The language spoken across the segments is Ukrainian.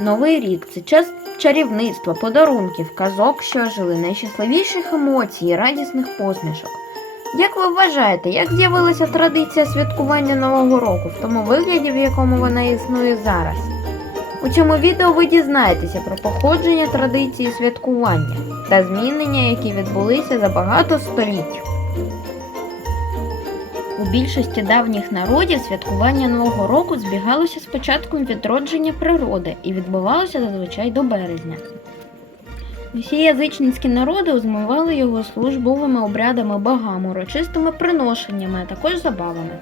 Новий рік це час чарівництва, подарунків, казок, що жили, найщасливіших емоцій і радісних посмішок. Як ви вважаєте, як з'явилася традиція святкування Нового року в тому вигляді, в якому вона існує зараз? У цьому відео ви дізнаєтеся про походження традиції святкування та змінення, які відбулися за багато століть. У більшості давніх народів святкування Нового року збігалося з початком відродження природи і відбувалося зазвичай до березня. Усі язичницькі народи змивали його службовими обрядами богам, урочистими приношеннями, а також забавами.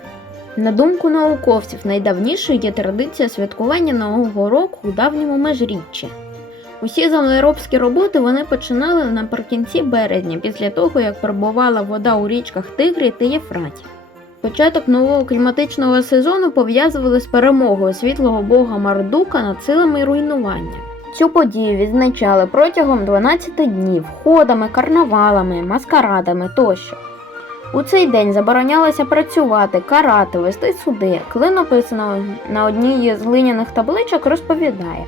На думку науковців, найдавнішою є традиція святкування Нового року у давньому межріччі. Усі землеробські роботи вони починали наприкінці березня, після того як прибувала вода у річках Тигрі та Єфраті. Початок нового кліматичного сезону пов'язували з перемогою світлого бога Мардука над силами руйнування. Цю подію відзначали протягом 12 днів ходами, карнавалами, маскарадами тощо. У цей день заборонялося працювати, карати, вести суди. Клинопис на, на одній з глиняних табличок розповідає,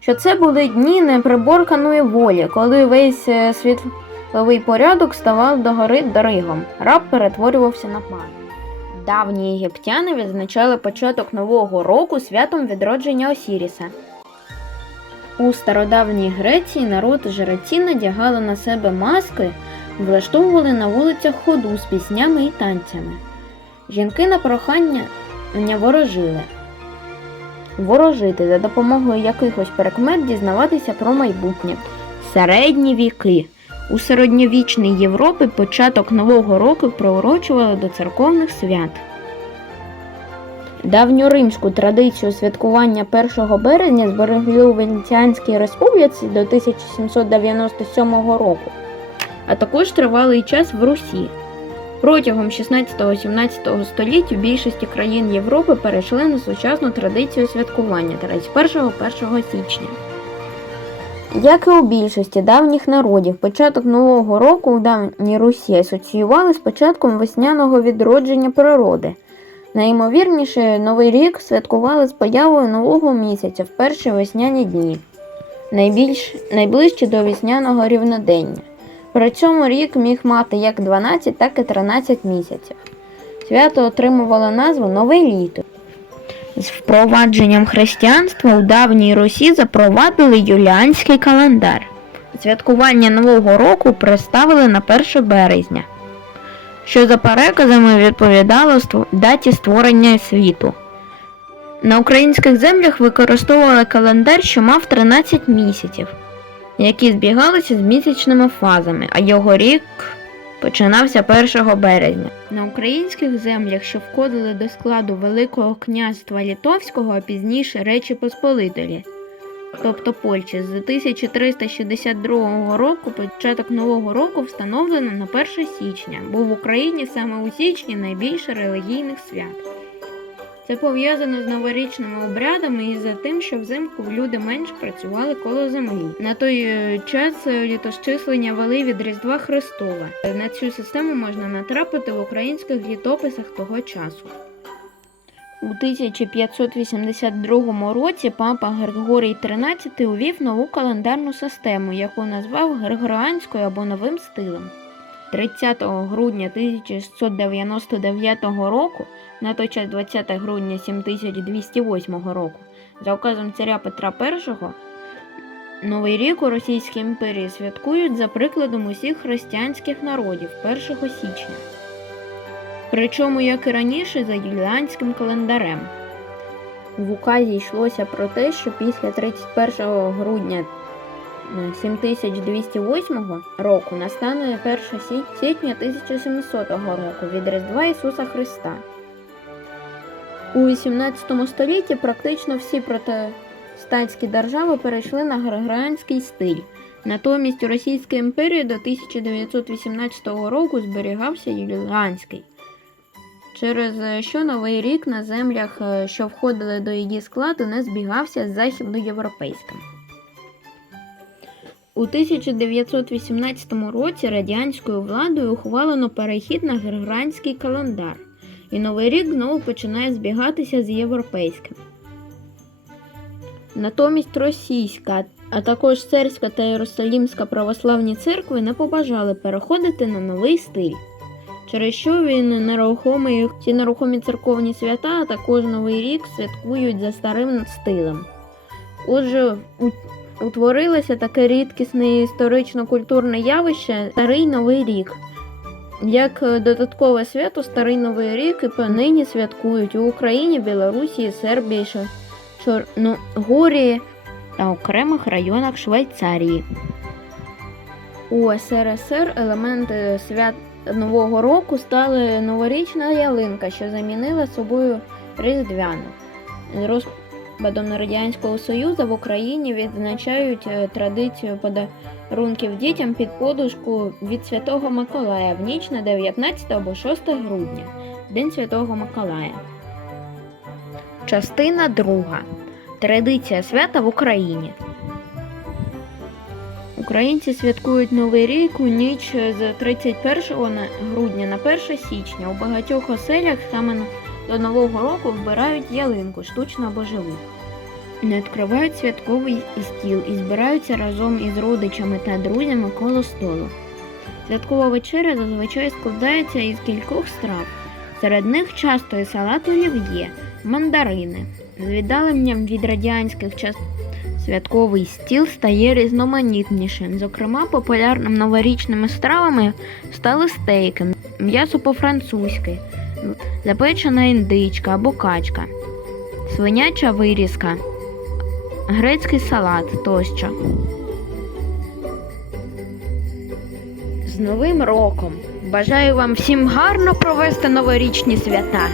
що це були дні неприборканої волі, коли весь е, світловий порядок ставав догори дригом, раб перетворювався на пана. Давні єгиптяни відзначали початок нового року святом відродження Осіріса. У стародавній Греції народ жреці надягали на себе маски, влаштовували на вулицях ходу з піснями і танцями. Жінки на прохання не ворожили. Ворожити за допомогою якихось прикмет дізнаватися про майбутнє. Середні віки. У середньовічній Європі початок Нового року приурочували до церковних свят. Давньоримську традицію святкування 1 березня зберегли у Венеціанській республіці до 1797 року, а також тривалий час в Русі. Протягом 16-17 століть у більшості країн Європи перейшли на сучасну традицію святкування 31-1 січня. Як і у більшості давніх народів, початок Нового року у давній Русі асоціювали з початком весняного відродження природи. Найімовірніше, Новий рік святкували з появою нового місяця в перші весняні дні, найбільш, найближче до весняного рівнодення. При цьому рік міг мати як 12, так і 13 місяців. Свято отримувало назву Нове літо. З впровадженням християнства у давній Русі запровадили юліанський календар. Святкування Нового року приставили на 1 березня, що за переказами відповідало даті створення світу. На українських землях використовували календар, що мав 13 місяців, які збігалися з місячними фазами, а його рік починався 1 березня. На українських землях, що входили до складу Великого князства Літовського, а пізніше Речі Посполитої, тобто Польщі, з 1362 року початок Нового року встановлено на 1 січня, бо в Україні саме у січні найбільше релігійних свят. Це пов'язано з новорічними обрядами і за тим, що взимку люди менш працювали коло землі. На той е, час е, літосчислення вели від Різдва Христова. На цю систему можна натрапити в українських літописах того часу. У 1582 році папа Григорій XIII увів нову календарну систему, яку назвав Григоріанською або новим стилем. 30 грудня 1699 року, на той час 20 грудня 7208 року, за указом царя Петра І, Новий рік у Російській імперії святкують за прикладом усіх християнських народів 1 січня. Причому, як і раніше, за юліанським календарем. В указі йшлося про те, що після 31 грудня 7208 року настане 1 сі- січня 1700 року від Різдва Ісуса Христа. У 18 столітті практично всі протестантські держави перейшли на григоріанський стиль. Натомість у Російській імперії до 1918 року зберігався юліанський. Через що Новий рік на землях, е, що входили до її складу, не збігався з західноєвропейським. У 1918 році радянською владою ухвалено перехід на григоріанський календар, і Новий рік знову починає збігатися з європейським. Натомість російська, а також церська та Єрусалімська православні церкви не побажали переходити на новий стиль, через що він нерухомий, ці нерухомі церковні свята, а також Новий рік святкують за старим стилем. Отже, у- утворилося таке рідкісне історично-культурне явище Старий Новий рік. Як е, додаткове свято Старий Новий рік і понині святкують у Україні, Білорусі, Сербії, Чорногорії та окремих районах Швейцарії. У СРСР елементи свят Нового року стали новорічна ялинка, що замінила собою Різдвяну. Розпадом Радянського Союзу в Україні відзначають е, традицію подарунків дітям під подушку від Святого Миколая в ніч на 19 або 6 грудня, День Святого Миколая. Частина друга. Традиція свята в Україні. Українці святкують Новий рік у ніч з 31 на- грудня на 1 січня. У багатьох оселях саме на- до Нового року вбирають ялинку, штучно або живу. Не відкривають святковий стіл і збираються разом із родичами та друзями коло столу. Святкова вечеря зазвичай складається із кількох страв. Серед них часто і салат олів'є, мандарини. З віддаленням від радянських час святковий стіл стає різноманітнішим. Зокрема, популярним новорічними стравами стали стейки, м'ясо по-французьки, запечена індичка або качка, свиняча вирізка, грецький салат тощо. З Новим роком! Бажаю вам всім гарно провести новорічні свята!